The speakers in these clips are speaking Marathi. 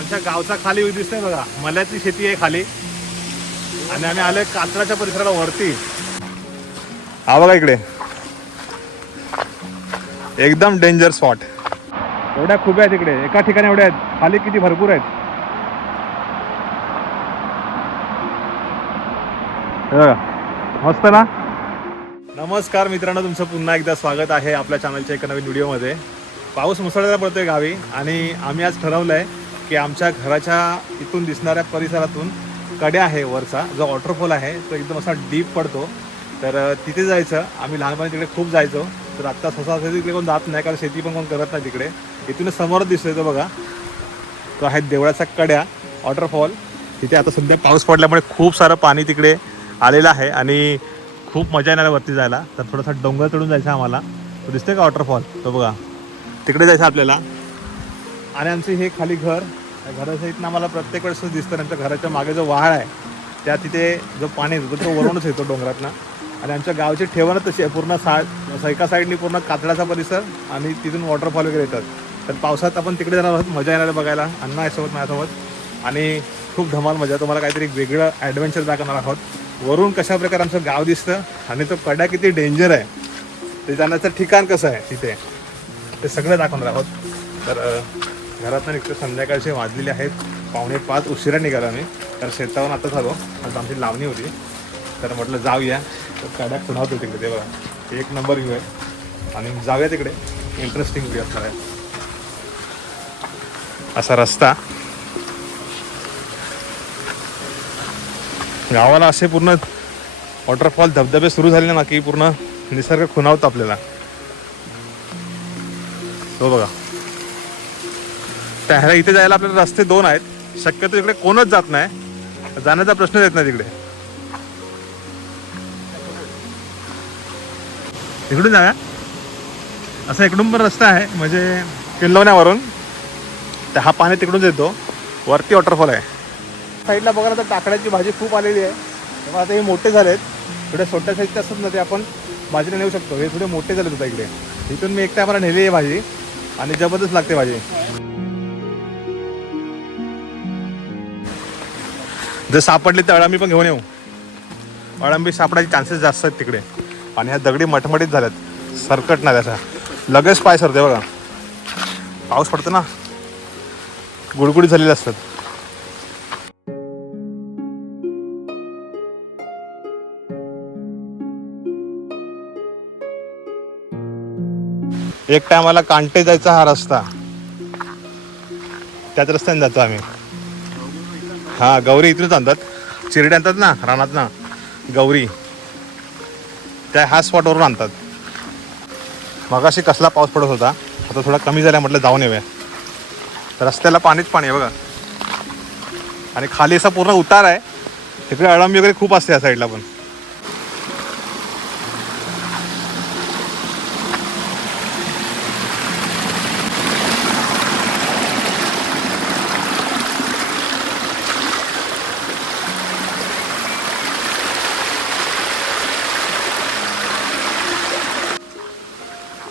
आमच्या गावचा खाली दिसतोय बघा. मल्याची शेती आहे खाली. आणि आम्ही आलोय कात्रच्या परिसराला वरती. हा बघा इकडे. एकदम डेंजर स्पॉट एवढ्या खूप आहेत इकडे. एका ठिकाणी एवढ्या आहेत. खाली किती भरपूर आहेत. मस्त ना? नमस्कार मित्रांनो तुमचं पुन्हा एकदा स्वागत आहे आपल्या चॅनलच्या एका नवीन व्हिडिओमध्ये पाऊस मुसळधार पडतोय गावी आणि आम्ही आज ठरवलं आहे की आमच्या घराच्या इथून दिसणाऱ्या परिसरातून कड्या आहे वरचा जो वॉटरफॉल आहे तो एकदम असा डीप पडतो. तर तिथे जायचं. आम्ही लहानपणी तिकडे खूप जायचो. तर आत्ता सहसा तिकडे कोण जात नाही कारण शेती पण कोण करत नाही तिकडे. इथूनच समोरच दिसतोय तो बघा. तो आहे देवळाचा कड्या वॉटरफॉल तिथे आता सध्या पाऊस पडल्यामुळे खूप सारं पाणी तिकडे आलेलं आहे आणि खूप मजा येणार वरती जायला. तर थोडासा डोंगर चढून जायचं आम्हाला. तो दिसतोय का वॉटरफॉल तो बघा. तिकडे जायचं आपल्याला. आणि आमचं हे खाली घर घराच्या इथनं आम्हाला प्रत्येक वेळेस दिसतं आमच्या घराच्या मागे जो वाळ आहे त्या तिथे जो पाणी येतो तो वरूनच येतो डोंगरातनं. आणि आमच्या गावची ठेवणच तशी आहे पूर्ण सा एका साईडनी पूर्ण कातळाचा परिसर आणि तिथून वॉटरफॉल वगैरे येतात. तर पावसात आपण तिकडे जाणार आहोत मजा येणार आहे बघायला अण्णा आहे सोबत माझ्यासोबत. आणि खूप धमाल मजा तुम्हाला काहीतरी वेगळं ॲडव्हेंचर दाखवणार आहोत. वरून कशा प्रकारे आमचं गाव दिसतं आणि तो कडा किती डेंजर आहे ते जाण्याचं ठिकाण कसं आहे तिथे ते सगळं दाखवणार आहोत. तर घरातनं निघतो संध्याकाळचे वाजलेले आहेत. पावणे पाच उशिरा निघाला आम्ही. तर शेतावरून आताच आलो. आज आमची लावणी होती. तर म्हटलं जाऊया. तर काड्या खुणावतो तिकडे ते बघा. एक नंबर घेऊ आहे. आणि जाऊया तिकडे. इंटरेस्टिंग व्ह्यू असणार आहे असा रस्ता. गावाला असे पूर्ण वॉटरफॉल धबधबे सुरू झाले ना की पूर्ण निसर्ग खुणावतो आपल्याला. तो बघा. त्या ह्याला इथे जायला आपल्याला रस्ते दोन आहेत. शक्यतो इकडे कोणच जात नाही. जाण्याचा प्रश्नच येत नाही तिकडे. इकडून जाऊया. असा इकडून पण रस्ता आहे म्हणजे किल्लवण्यावरून. तर हा पाणी तिकडून येतो. वरती वॉटरफॉल आहे. साईडला बघा तर टाकड्याची भाजी खूप आलेली आहे. तेव्हा आता हे मोठे झालेत. थोड्या छोट्या साईजचे असतात ना ते आपण भाजीला नेऊ शकतो. हे थोडे मोठे झालेत होता इकडे. इथून मी एकटा मला नेली आहे भाजी. आणि जबरदस्त लागते भाजी. जर सापडली तर अळंबी पण घेऊन येऊ. अळंबी सापडायचे चान्सेस जास्त आहेत तिकडे. आणि ह्या दगडी मटमटीत झाल्यात. सरकट ना त्याचा लगेच पाय सरते बघा. पाऊस पडतो ना. गुडगुडी झालेले असतात. एक टायमाला कांटे जायचा हा रस्ता. त्याच रस्त्याने जातो आम्ही. हा गौरी इथूनच आणतात. चिरडे आणतात ना रानात ना. गौरी. त्या ह्या स्पॉटवरून आणतात. मगाशी कसला पाऊस पडत होता आता थोडा कमी झाला म्हटलं जाऊन येऊया. रस्त्याला पाणीच पाणी आहे बघा. आणि खाली असा पूर्ण उतार आहे. तिकडे अळंबी वगैरे खूप असते या साईडला पण.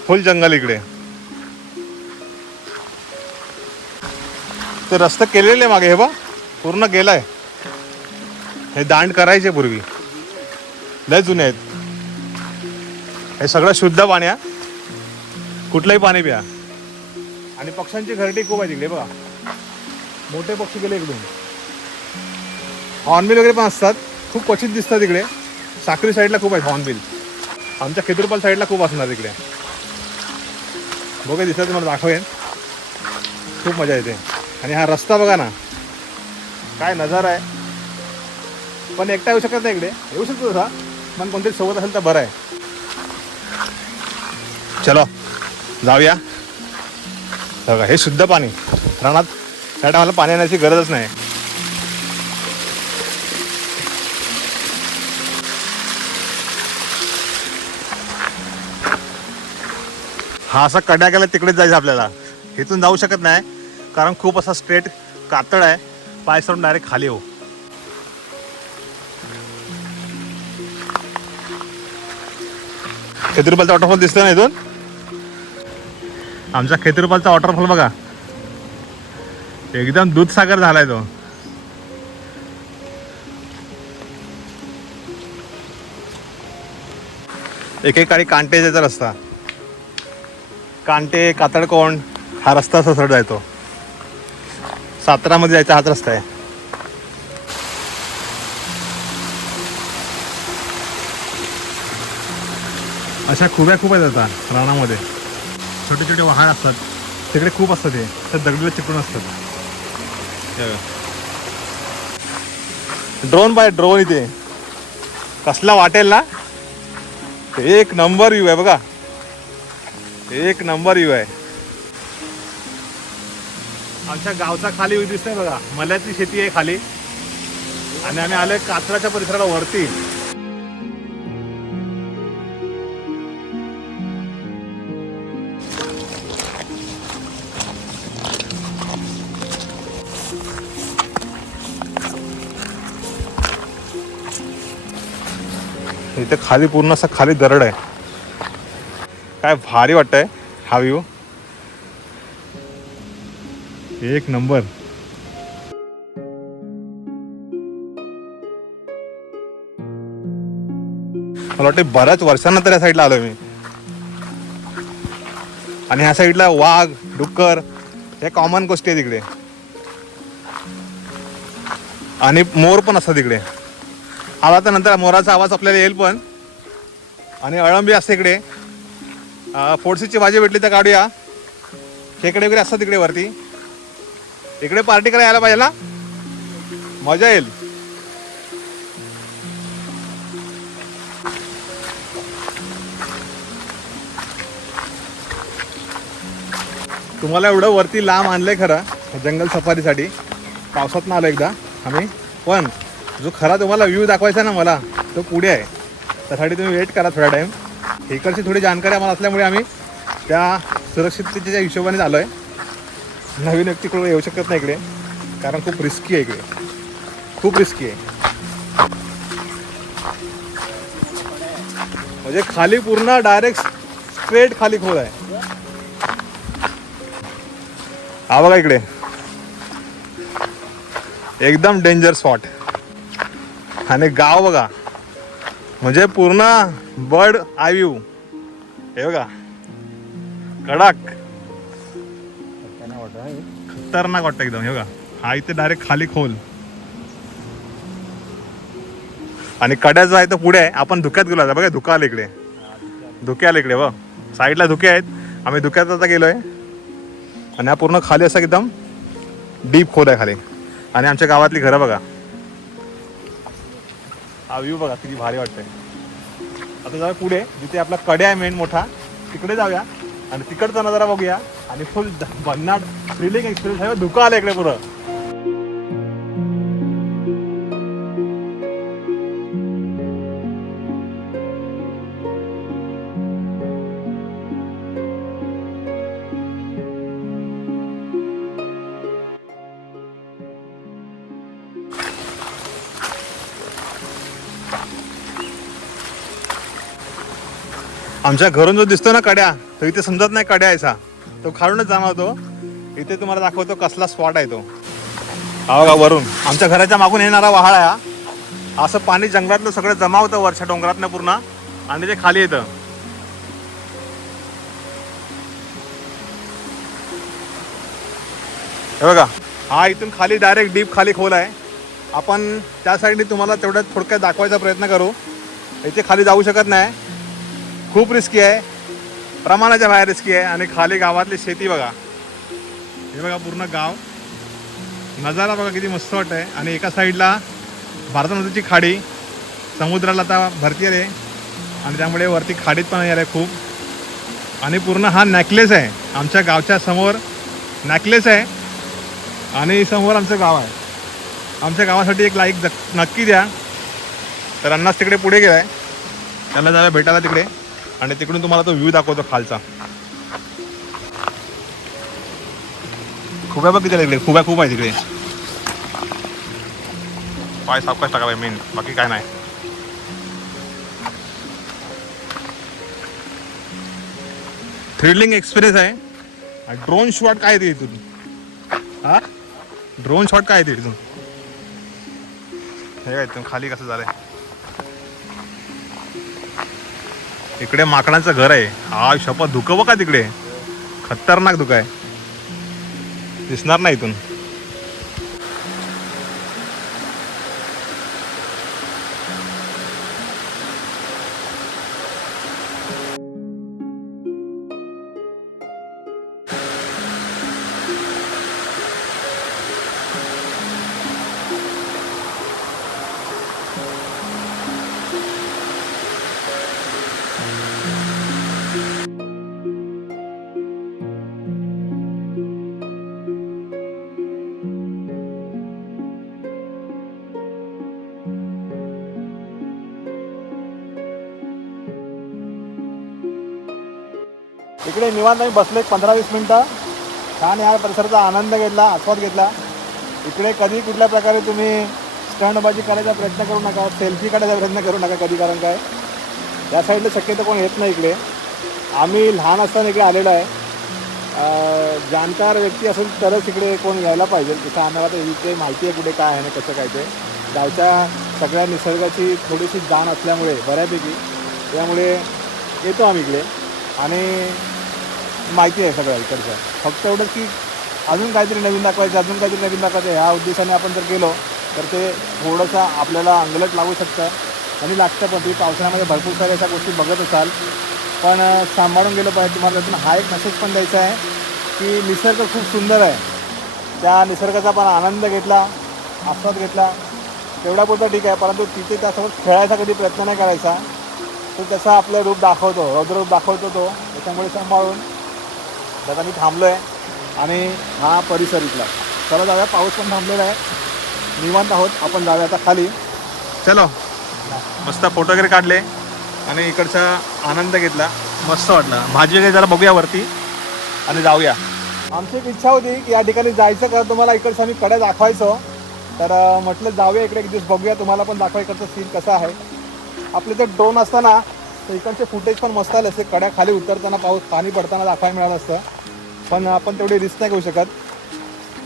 फुल जंगल इकडे. ते रस्ते केलेले मागे हे बा पूर्ण गेलाय. हे दांड करायचे पूर्वी. लय जुने आहेत. हे सगळं शुद्ध पाणी कुठलंही पाणी प्या. आणि पक्ष्यांची घरटी खूप आहे तिकडे बघा. मोठे पक्षी गेले इकडून. हॉर्नबिल वगैरे पण असतात. खूप क्वचित दिसतात तिकडे साखरी साईडला खूप आहेत हॉर्नबिल. आमच्या खेतुरपाल साईडला खूप असणार तिकडे बघा दिसत तुम्हाला दाखवेन. खूप मजा येते. आणि हा रस्ता बघा ना. काय नजारा आहे. पण एकटा येऊ शकत नाही इकडे. येऊ शकतो तसा. पण कोणतरी सोबत असेल तर बरं आहे. चलो जाऊया. बघा हे शुद्ध पाणी. रानात त्या टायमाला पाणी येण्याची गरजच नाही. हा असा कड्या गेला तिकडेच जायचं आपल्याला. इथून जाऊ शकत नाही कारण खूप असा स्ट्रेट कातळ आहे. पाय सरून डायरेक्ट खाली हो खेतुरपालचा वॉटरफॉल दिसतो ना इथून? आमचा खेतुरपालचा वॉटरफॉल बघा. एकदम दूधसागर झालाय तो. एकेकाळी कांटेजेचा रस्ता. कांटे कातडकोण हा रस्ता ससड जायतो सातारामध्ये जायचा हाच रस्ता आहे. अशा खुब्या खूप आहेत आता रानामध्ये. छोटे छोटे वाहन असतात. तिकडे खूप असतात ते त्या दगडीला चिकटून असतात ड्रोन पाहिजे ड्रोन इथे. कसला वाटेल ना? एक नंबर व्ह्यू आहे बघा. एक नंबर व्ह्यू आहे. आमच्या गावचा खाली व्ह्यू दिसतोय बघा. मल्याची शेती आहे खाली. आणि आम्ही आलोय कात्राच्या परिसराला वरती. इथे खाली पूर्ण असा खाली दरड आहे. काय भारी वाटतंय. हा व्यू एक नंबर. मला वाटते बऱ्याच वर्षांनंतर या साईडला आलोय मी. आणि ह्या साईडला वाघ डुक्कर हे कॉमन गोष्टी आहे तिकडे आणि मोर पण असतात तिकडे आला तर नंतर मोराचा आवाज आपल्याला येईल पण. आणि अळंबी असते इकडे. फोडसीची भाजी भेटली तर काढूया. खेकडे वगैरे असतात तिकडे वरती. इकडे पार्टी करायला यायला पाहिजे ना? मजा येईल. तुम्हाला एवढं वरती लांब आणलंय खरं जंगल सफारीसाठी. पावसात ना आलो एकदा आम्ही. पण जो खरा तुम्हाला व्ह्यू दाखवायचा ना मला तो पुढे आहे. त्यासाठी तुम्ही वेट करा थोडा टाईम इकडची थोडी जाणकारी आम्हाला असल्यामुळे आम्ही त्या सुरक्षिततेच्या हिशोबाने आलो आहे नवीन व्यक्तीकडे येऊ शकत नाही इकडे. कारण खूप रिस्की आहे इकडे. खूप रिस्की आहे. म्हणजे खाली पूर्ण डायरेक्ट स्ट्रेट खाली खोल आहे. हा बघा इकडे. एकदम डेंजर स्पॉट आणि गाव बघा. म्हणजे पूर्ण बर्ड आय व्ह्यू हे बघा. कडक. खतरनाक वाटतं एकदम हे बघा. हा इथे डायरेक्ट खाली खोल. आणि कड्याचं आहे तर पुढे. आहे आपण धुक्यात गेलो आता. बघा धुका इकडे. धुके आले इकडे बघ. साईडला धुके आहेत. आम्ही धुक्यात आता गेलोय. आणि हा पूर्ण खाली असा एकदम डीप खोल आहे खाली. आणि आमच्या गावातली घरं बघा. हा व्ह्यू बघा किती भारी वाटतंय. आता जाऊया पुढे जिथे आपला कडे आहे मेन मोठा तिकडे जाऊया आणि तिकडचा नजारा बघूया आणि फुल भन्नाट थ्रिलिंग एक्सपिरियन्स आहे धुका आलं इकडे पुरं. आमच्या घरून जो दिसतो ना कड्या तो इथे समजत नाही कड्या यायचा तो खालूनच जाणवतो इथे तुम्हाला दाखवतो कसला स्पॉट आहे तो. हा का वरून. आमच्या घराच्या मागून येणारा वहाळ आहे हा. असं पाणी जंगलातलं सगळं जमा होतं वरच्या डोंगरातनं पूर्ण. आणि ते खाली येतं. हे बघा. हा इथून खाली डायरेक्ट डीप खाली खोल आहे. आपण त्या साईडने तुम्हाला तेवढ्या थोडक्यात दाखवायचा प्रयत्न करू. इथे खाली जाऊ शकत नाही. खूप रिस्की आहे. प्रमाणाच्या बाहेर रिस्की आहे. आणि खाली गावातली शेती बघा. हे बघा पूर्ण गाव. नजारा बघा किती मस्त वाटत आहे आणि एका साईडला भारत नदीची खाडी. समुद्राला आता भरती आहे आणि त्यामुळे वरती खाडीत पण आहे खूप. आणि पूर्ण हा नॅकलेस आहे. आमच्या गावच्या समोर नॅकलेस आहे. आणि समोर आमचं गाव आहे. आमच्या गावासाठी एक लाईक नक्की द्या. तर अन्नास तिकडे पुढे गेलाय. त्याला जाऊया भेटायला तिकडे. आणि तिकडून तुम्हाला तो व्ह्यू दाखवतो खालचा. खुब्या बघ किती तिकडे. खुब्या खूप आहे तिकडे. पाय सावकाश टाकायला मेन बाकी काय नाही. थ्रिलिंग एक्सपिरियन्स आहे. ड्रोन शॉट काय ते इथून? हा? ड्रोन शॉट काय आहे ते इथून? हे काय इथून खाली कसं झालंय? इकडे माकडांचं घर आहे. हा शपथ धुकं बघा तिकडे. खतरनाक धुकं आहे. दिसणार नाही इथून. निवांत आम्ही बसलो एक पंधरा वीस मिनटं. छान या परिसराचा आनंद घेतला आस्वाद घेतला. इकडे कधी कुठल्या प्रकारे तुम्ही स्टंडबाजी करायचा प्रयत्न करू नका सेल्फी काढायचा प्रयत्न करू नका कधी कारण काय? या साईडला शक्यतो कोण येत नाही इकडे. आम्ही लहान असताना इकडे आलेलो आहे. जाणकार व्यक्ती असेल तरच इकडे कोण यायला पाहिजे. तसं आम्हाला तर इथे माहिती आहे कुठे काय आहे ना कसं काय ते. गावच्या सगळ्या निसर्गाची थोडीशी जाण असल्यामुळे बऱ्यापैकी. त्यामुळे येतो आम्ही इकडे. आणि माहिती आहे सगळं इकडचं. फक्त एवढंच की अजून काहीतरी नवीन दाखवायचं अजून काहीतरी नवीन दाखवायचं ह्या उद्देशाने आपण जर गेलो तर ते थोडंसं आपल्याला अंगलट लागू शकतं. आणि लागतं पण. तुम्ही पावसाळ्यामध्ये भरपूर साऱ्या अशा गोष्टी बघत असाल. पण सांभाळून गेलं पाहिजे तुम्हाला त्यातून हा एक मेसेज पण द्यायचा आहे की निसर्ग खूप सुंदर आहे. त्या निसर्गाचा पण आनंद घेतला आस्वाद घेतला. तेवढा पुरता ठीक आहे परंतु तिथे त्यासोबत खेळायचा कधी प्रयत्न नाही करायचा. तो त्याचा आपलं रूप दाखवतो रौद्ररूप दाखवतो तो त्याच्यामुळे सांभाळून त्याचा मी थांबलो आहे आणि हा परिसर इथला. चला जाऊया पाऊस पण थांबलेला आहे. निवांत आहोत आपण जाऊया आता खाली. चलो. मस्त फोटो वगैरे काढले आणि इकडचा आनंद घेतला. मस्त वाटला. भाजी वगैरे जरा बघूया वरती आणि जाऊया. आमची एक इच्छा होती की या ठिकाणी जायचं का तुम्हाला इकडचं आम्ही कडे दाखवायचो. तर म्हटलं जाऊया इकडे एक दिवस बघूया तुम्हाला पण दाखवा इकडचं सीन कसं आहे. आपले ते ड्रोन असताना तर इकडचे फुटेज पण मस्त आले असते. कड्या खाली उतरताना पाऊस पाणी पडताना दाखवायला मिळालं असतं. पण आपण तेवढी रिस्क नाही घेऊ शकत.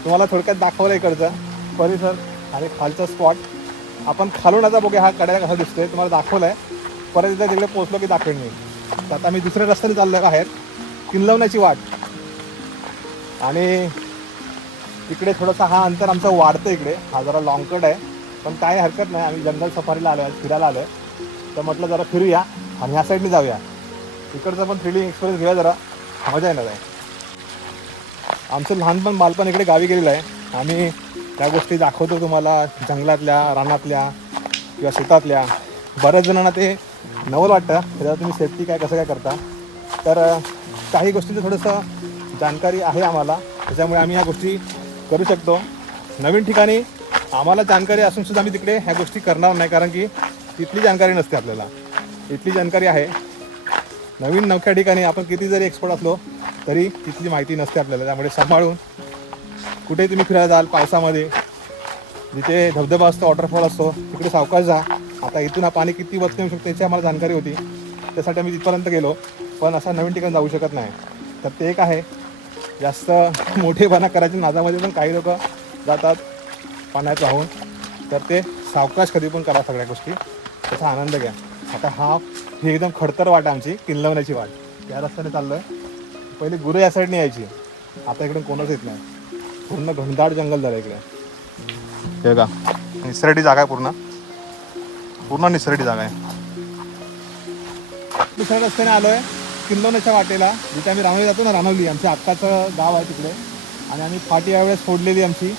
तुम्हाला थोडक्यात दाखवलं इकडचं. परिसर आणि खालचा स्पॉट आपण खालून आता बघूया हा कड्या कसा दिसतोय. तुम्हाला दाखवलं आहे परत एकदा तिकडे पोचलो की दाखवेन मी. तर आता मी दुसऱ्या रस्त्याने चाललो आहे बाहेर. किल्लवण्याची वाट. आणि इकडे थोडंसं हा अंतर आमचं वाढतं इकडे. हा जरा लॉंगकट आहे. पण काही हरकत नाही. आम्ही जंगल सफारीला आलो आहे फिरायला आलो आहे तर म्हटलं जरा फिरूया. आणि ह्या साईडने जाऊया. इकडचा पण थ्रिलिंग एक्सपिरियन्स घेऊया जरा. मजा येणार आहे. आमचं लहानपण बालपण इकडे गावी गेलेलं आहे. आम्ही त्या गोष्टी दाखवतो तुम्हाला. जंगलातल्या रानातल्या किंवा शेतातल्या. बऱ्याच जणांना ते नवल वाटतं. त्याच्यावर तुम्ही सेफ्टी काय कसं काय करता. तर काही गोष्टींचं थोडंसं जाणकारी आहे आम्हाला. त्याच्यामुळे आम्ही ह्या गोष्टी करू शकतो. नवीन ठिकाणी आम्हाला जाणकारी असूनसुद्धा आम्ही तिकडे ह्या गोष्टी करणार नाही. कारण की तिथली जाणकारी नसते आपल्याला. इथली जानकारी आहे. नवीन नवख्या ठिकाणी आपण किती जरी एक्सपर्ट असलो तरी तिथली माहिती नसते आपल्याला. त्यामुळे सांभाळून कुठे तुम्ही फिरायला जाल पावसामध्ये जिथे धबधबा असतो वॉटरफॉल असतो तिकडे सावकाश जा. आता इथून हा पाणी किती वचन येऊ शकतो याची आम्हाला जाणकारी होती. त्यासाठी आम्ही तिथपर्यंत गेलो पण असा नवीन ठिकाणी जाऊ शकत नाही. तर ते एक आहे. जास्त मोठेपणा करायचे नादामध्ये पण काही लोक जातात पाण्यात राहून. तर ते सावकाश कधी पण करा सगळ्या गोष्टी. त्याचा आनंद घ्या. आता हा ही एकदम खडतर वाट आहे आमची किनलवण्याची वाट. त्या रस्त्याने चाललो आहे पहिले गुरु या साईडने यायची. आता इकडे कोणच येत नाही. पूर्ण घनदाट जंगल झालं इकडे. हे का निसरडी जागा आहे पूर्ण. पूर्ण निसरडी जागा आहे. दुसऱ्या रस्त्याने आलो आहे वाटेला. जिथे आम्ही रानवली जातो ना रानवली आमच्या आत्ताचं गाव आहे तिकडे. आणि आम्ही फाटी यावेळेस फोडलेली आमची.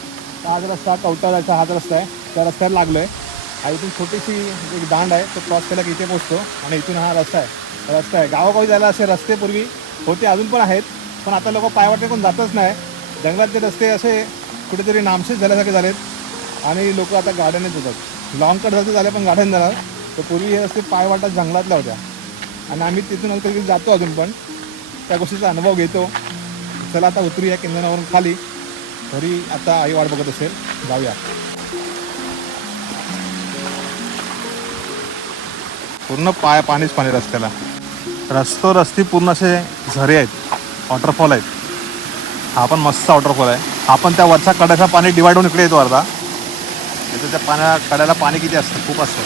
हा हाच रस्ता कवटाळाचा हाच रस्ता आहे त्या रस्त्यावर लागलो आहे हा इथून छोटीशी एक दांड आहे तो क्रॉस केला की इथे पोचतो आणि इथून हा रस्ता आहे. रस्ता आहे. गावागावी जायला असे रस्ते पूर्वी होते अजून पण आहेत पण आता लोक पायवाटे कोण जातच नाही. जंगलातले रस्ते असे कुठेतरी नामशेष झाल्यासारखे झालेत आणि लोक आता गाड्याने जातात. लॉंग कट जातं झालं पण गाड्याने जाणार. तर पूर्वी हे रस्ते पायवाटा जंगलातल्या होत्या. आणि आम्ही तिथून कधी जातो अजून पण. त्या गोष्टीचा अनुभव घेतो. चला आता उतरूया किंजनावरून खाली. घरी आता आई वाट बघत असेल. जाऊया. पूर्ण पाय पाणीच पाणी रस्त्याला. रस्तो रस्ती पूर्ण असे झरे आहेत. वॉटरफॉल आहेत. हा पण मस्त वॉटरफॉल आहे. आपण त्या वरच्या कड्याचा पाणी डिवाइड होऊन इकडे येतो अर्धा. त्याचं त्या पाण्या कड्याला पाणी किती असतं? खूप असतं.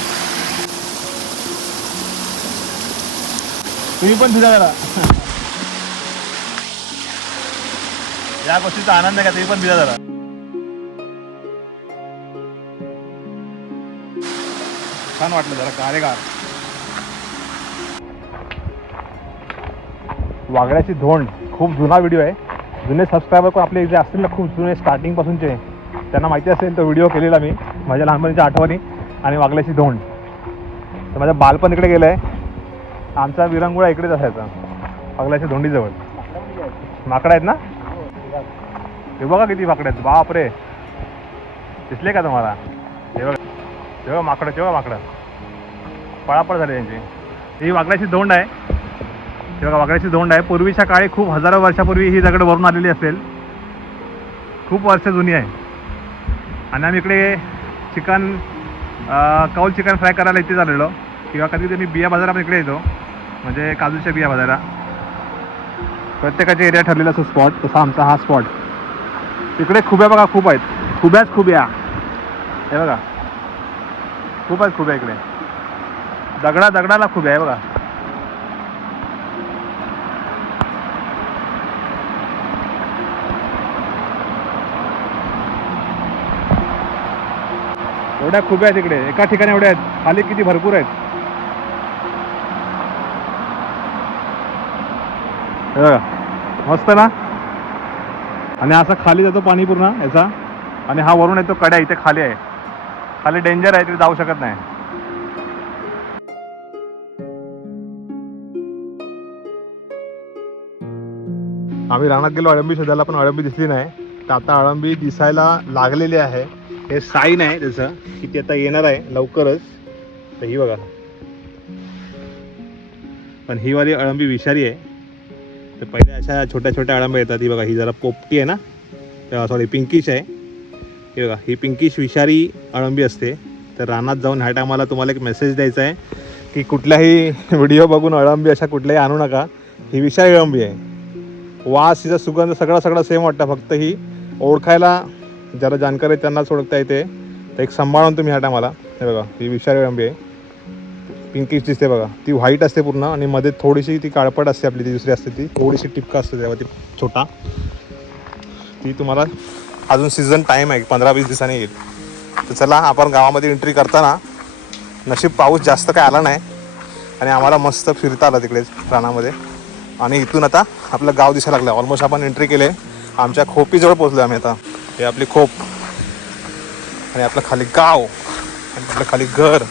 तुम्ही पण भिजा जरा. या गोष्टीचा आनंद आहे का? तुम्ही पण भिजा जरा. छान वाटलं जरा. कारेगार वागड्याची धोंड. खूप जुना व्हिडिओ आहे. जुने सबस्क्रायबर पण आपले जे असतील ना खूप जुने स्टार्टिंगपासूनचे त्यांना माहिती असेल तो व्हिडिओ केलेला मी माझ्या लहानपणीच्या आठवणी आणि वागल्याची धोंड. तर माझं बालपण इकडे गेलं आहे आमचा विरंगुळा इकडेच असायचा वागल्याच्या धोंडीजवळ. माकडं आहेत ना? हे बघा किती माकडं आहेत. बापरे. दिसले का तुम्हाला? हे बघा. तेव्हा माकडं तेव्हा माकडं. पळापळ झाली त्यांची. ही वागल्याची धोंड आहे. हे बघा वागड्याची धोंड आहे. पूर्वीच्या काळी खूप हजारो वर्षापूर्वी ही दगड वरून आलेली असेल. खूप वर्ष जुनी आहे. आणि आम्ही इकडे चिकन कौल चिकन फ्राय करायला इथे झालेलो. किंवा कधी कधी मी बिया बाजारात इकडे येतो. म्हणजे काजूच्या बिया बाजारा. प्रत्येकाच्या एरिया ठरलेला असतो स्पॉट तसा आमचा हा स्पॉट इकडे खुब्या बघा खूप आहेत. खुब्याच खुब्या. हे बघा. खूप आहेत खुब्या इकडे. दगडा दगडाला खुब्या आहे बघा. एवढ्या खुब्या आहेत इकडे. एका ठिकाणी एवढ्या आहेत. खाली किती भरपूर आहेत. मस्त ना? आणि असा खाली जातो पाणी पूर्ण याचा. आणि हा वरून येतो कड्या इथे खाली आहे. खाली डेंजर आहे तिथे जाऊ शकत नाही. आम्ही रानात गेलो अळंबी शोधायला पण अळंबी दिसली नाही. तर आता अळंबी दिसायला लागलेली आहे. हे साईन आहे त्याचं. की ते आता येणार आहे लवकरच. तर ही बघा पण ही वाली अळंबी विषारी आहे. तर पहिले अशा छोट्या छोट्या अळंब्या येतात. ही बघा ही जरा पोपटी आहे ना. सॉरी पिंकिश आहे. हे बघा ही पिंकिश विषारी अळंबी असते. तर रानात जाऊन ह्या टायमाला तुम्हाला एक मेसेज द्यायचा आहे की कुठल्याही व्हिडिओ बघून अळंबी अशा कुठल्याही आणू नका. ही विषारी अळंबी आहे. वास हिचा सुगंध सगळा सगळा सेम वाटतं. फक्त ही ओळखायला ज्याला जाणकार आहे त्यांनाच ओळखता येते. तर एक सांभाळून तुम्ही ह्या टायमाला हे बघा ही विषारी आंबी आहे. पिंकिश दिसते बघा. ती व्हाईट असते पूर्ण आणि मध्ये थोडीशी ती काळपट असते आपली ती दुसरी असते ती. थोडीशी टिपका असते तेव्हा ती छोटा. ती तुम्हाला अजून सीझन टाईम आहे पंधरा वीस दिवसांनी येईल. तर चला आपण गावामध्ये एंट्री करताना नशीब पाऊस जास्त काय आला नाही. आणि आम्हाला मस्त फिरता आलं तिकडे रानामध्ये. आणि इथून आता आपलं गाव दिसायला लागलं. ऑलमोस्ट आपण एंट्री केले. आमच्या खोपीजवळ पोचलो आम्ही आता. हे आपली खोप. आणि आपलं खाली गाव. आणि आपलं खाली घर.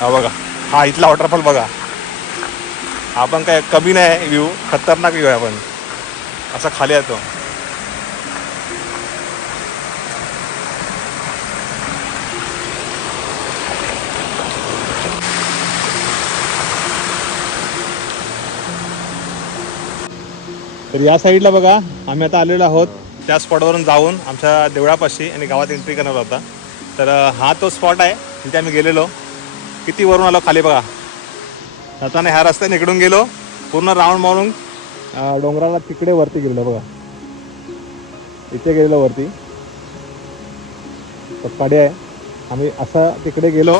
हा बघा. हा इथला वॉटरफॉल बघा. आपण काय कमी नाही व्ह्यू खतरनाक व्ह्यू आहे आपण असा खाली येतो तर या साईडला बघा आम्ही आता आलेलो आहोत. त्या स्पॉटवरून जाऊन आमच्या देवळापाशी आणि गावात एंट्री करणार होता. तर हा तो स्पॉट आहे तिथे आम्ही गेलेलो. किती वरून आलो खाली बघा. जाताना ह्या रस्त्याने इकडून गेलो पूर्ण राऊंड मारून डोंगराला तिकडे वरती गेलेलो बघा. इथे गेलेलो वरती. पडे आहे. आम्ही असा तिकडे गेलो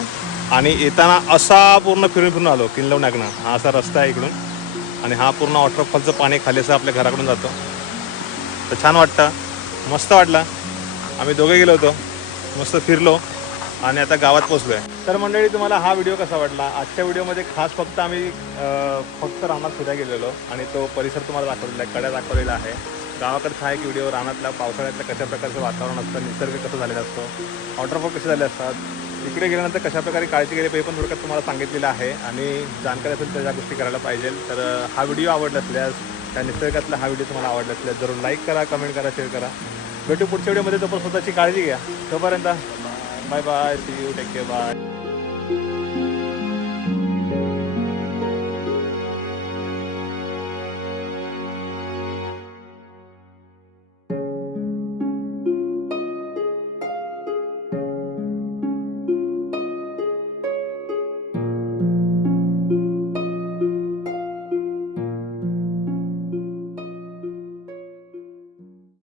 आणि येताना असा पूर्ण फिरून फिरून आलो किल्लव नागना हा असा रस्ता आहे इकडून. आणि हा पूर्ण वॉटरफॉलचं पाणी खाली असं आपल्या घराकडून जातो. तर छान वाटतं. मस्त वाटलं. आम्ही दोघे गेलो होतो. मस्त फिरलो. आणि आता गावात पोचलो आहे तर मंडळी तुम्हाला हा व्हिडिओ कसा वाटला? आजच्या व्हिडिओमध्ये खास फक्त आम्ही फक्त रानात फिरायला गेलेलो. आणि तो परिसर तुम्हाला दाखवलेला आहे. कड्या दाखवलेला आहे. गावाकडचा आहे की व्हिडिओ. रानातल्या पावसाळ्यातल्या कशा प्रकारचं वातावरण असतं निसर्ग कसं झालेला असतो वॉटरफॉल कसे झाले असतात इकडे गेल्यानंतर कशाप्रकारे काळजी केली पाहिजे पण थोडक्यात तुम्हाला सांगितलेलं आहे. आणि जाणकारी असेल तर त्या गोष्टी करायला पाहिजे. तर हा व्हिडिओ आवडला असल्यास त्या निसर्गातला हा व्हिडिओ तुम्हाला आवडला असल्यास जरूर लाईक करा कमेंट करा शेअर करा. भेटू पुढच्या व्हिडिओमध्ये. तोपर्यंत स्वतःची काळजी घ्या. तोपर्यंत bye bye see you take care bye